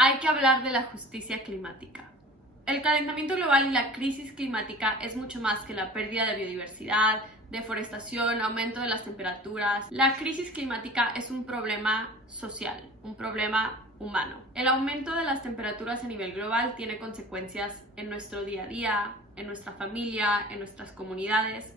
hay que hablar de la justicia climática. El calentamiento global y la crisis climática es mucho más que la pérdida de biodiversidad, deforestación, aumento de las temperaturas. La crisis climática es un problema social, un problema humano. El aumento de las temperaturas a nivel global tiene consecuencias en nuestro día a día, en nuestra familia, en nuestras comunidades,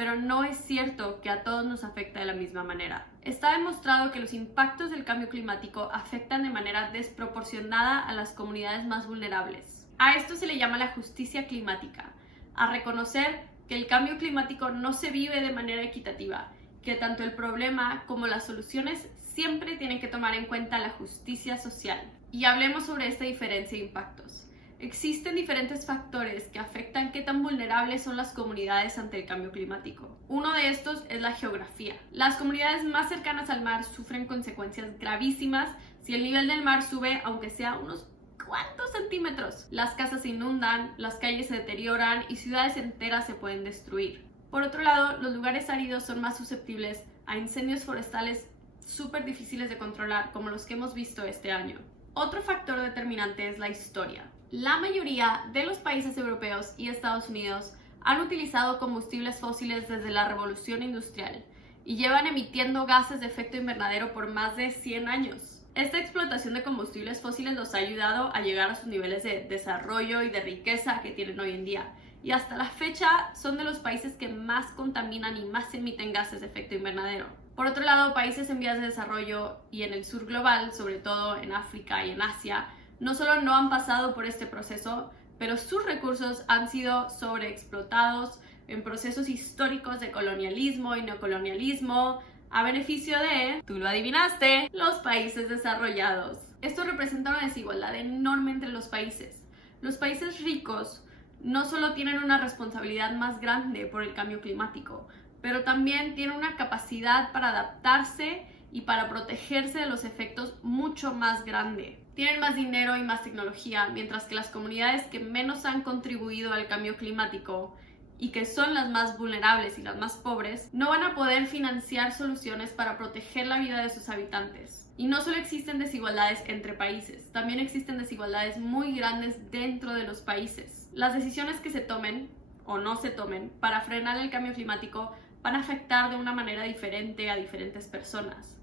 pero no es cierto que a todos nos afecta de la misma manera. Está demostrado que los impactos del cambio climático afectan de manera desproporcionada a las comunidades más vulnerables. A esto se le llama la justicia climática, a reconocer que el cambio climático no se vive de manera equitativa, que tanto el problema como las soluciones siempre tienen que tomar en cuenta la justicia social. Y hablemos sobre esta diferencia de impactos. Existen diferentes factores que afectan qué tan vulnerables son las comunidades ante el cambio climático. Uno de estos es la geografía. Las comunidades más cercanas al mar sufren consecuencias gravísimas si el nivel del mar sube, aunque sea unos cuantos centímetros. Las casas se inundan, las calles se deterioran y ciudades enteras se pueden destruir. Por otro lado, los lugares áridos son más susceptibles a incendios forestales súper difíciles de controlar, como los que hemos visto este año. Otro factor determinante es la historia. La mayoría de los países europeos y Estados Unidos han utilizado combustibles fósiles desde la Revolución Industrial y llevan emitiendo gases de efecto invernadero por más de 100 años. Esta explotación de combustibles fósiles los ha ayudado a llegar a sus niveles de desarrollo y de riqueza que tienen hoy en día, y hasta la fecha son de los países que más contaminan y más emiten gases de efecto invernadero. Por otro lado, países en vías de desarrollo y en el sur global, sobre todo en África y en Asia, no solo no han pasado por este proceso, pero sus recursos han sido sobreexplotados en procesos históricos de colonialismo y neocolonialismo, a beneficio de, tú lo adivinaste, los países desarrollados. Esto representa una desigualdad enorme entre los países. Los países ricos no solo tienen una responsabilidad más grande por el cambio climático, pero también tienen una capacidad para adaptarse y para protegerse de los efectos mucho más grande. Tienen más dinero y más tecnología, mientras que las comunidades que menos han contribuido al cambio climático y que son las más vulnerables y las más pobres, no van a poder financiar soluciones para proteger la vida de sus habitantes. Y no solo existen desigualdades entre países, también existen desigualdades muy grandes dentro de los países. Las decisiones que se tomen o no se tomen para frenar el cambio climático van a afectar de una manera diferente a diferentes personas.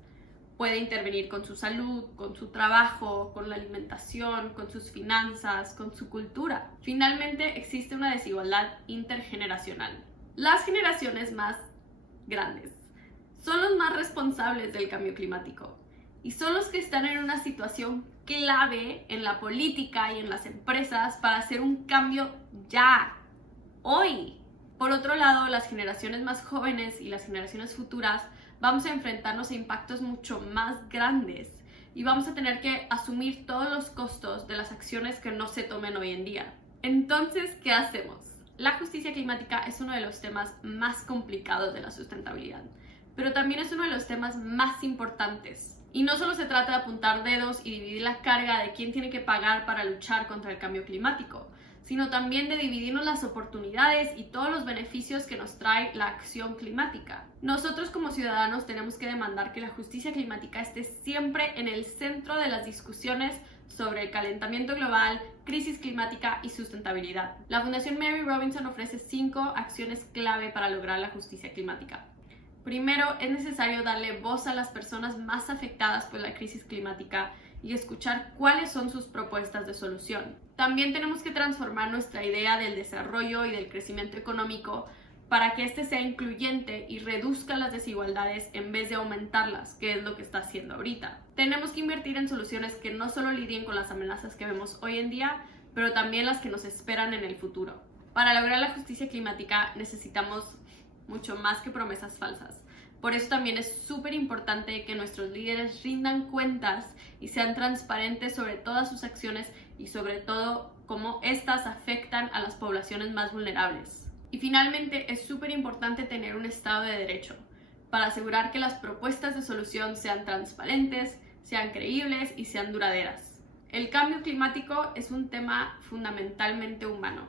Puede intervenir con su salud, con su trabajo, con la alimentación, con sus finanzas, con su cultura. Finalmente, existe una desigualdad intergeneracional. Las generaciones más grandes son los más responsables del cambio climático y son los que están en una situación clave en la política y en las empresas para hacer un cambio ya, hoy. Por otro lado, las generaciones más jóvenes y las generaciones futuras vamos a enfrentarnos a impactos mucho más grandes y vamos a tener que asumir todos los costos de las acciones que no se tomen hoy en día. Entonces, ¿qué hacemos? La justicia climática es uno de los temas más complicados de la sustentabilidad, pero también es uno de los temas más importantes. Y no solo se trata de apuntar dedos y dividir la carga de quién tiene que pagar para luchar contra el cambio climático, sino también de dividirnos las oportunidades y todos los beneficios que nos trae la acción climática. Nosotros como ciudadanos tenemos que demandar que la justicia climática esté siempre en el centro de las discusiones sobre el calentamiento global, crisis climática y sustentabilidad. La Fundación Mary Robinson ofrece 5 acciones clave para lograr la justicia climática. Primero, es necesario darle voz a las personas más afectadas por la crisis climática y escuchar cuáles son sus propuestas de solución. También tenemos que transformar nuestra idea del desarrollo y del crecimiento económico para que este sea incluyente y reduzca las desigualdades en vez de aumentarlas, que es lo que está haciendo ahorita. Tenemos que invertir en soluciones que no solo lidien con las amenazas que vemos hoy en día, pero también las que nos esperan en el futuro. Para lograr la justicia climática necesitamos mucho más que promesas falsas. Por eso también es súper importante que nuestros líderes rindan cuentas y sean transparentes sobre todas sus acciones y sobre todo cómo estas afectan a las poblaciones más vulnerables. Y finalmente es súper importante tener un Estado de Derecho para asegurar que las propuestas de solución sean transparentes, sean creíbles y sean duraderas. El cambio climático es un tema fundamentalmente humano.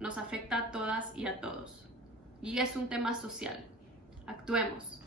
Nos afecta a todas y a todos. Y es un tema social. Actuemos.